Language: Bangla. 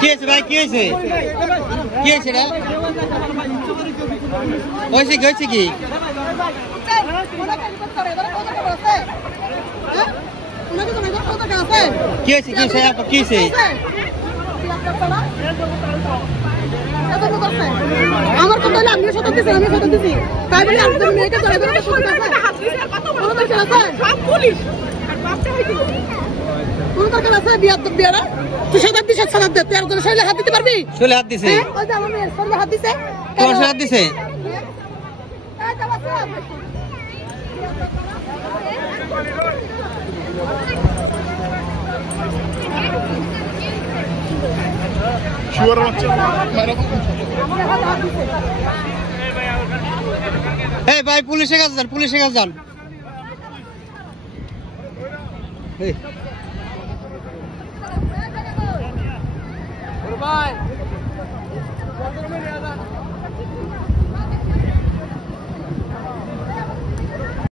কি হয়েছে ভাই, কি হয়েছে, কি হয়েছে রে? হয়েছে কি, হয়েছে কি? কি হয়েছে, কি হয়েছে, কি হয়েছে? আমার কথা হলে আমিও সতর্ক দিচ্ছি, আমি সতর্ক দিচ্ছি, তাই বলে একজন মেয়েকে ধরে ধরে সতর্ক আছে, কোনো দরকার আছে? কোনো দরকার আছে বিয়ারা? তুই সাদার দিছে, সাদার দে, তুই একজনের শরীরে হাত দিতে পারবি? চলে হাত দিছে, ওই যে আমার মেয়ের শরীরে হাত দিছে, তোমার হাত দিছে। এই ভাই পুলিশের কাছে যান, পুলিশের কাছে যান। ভাই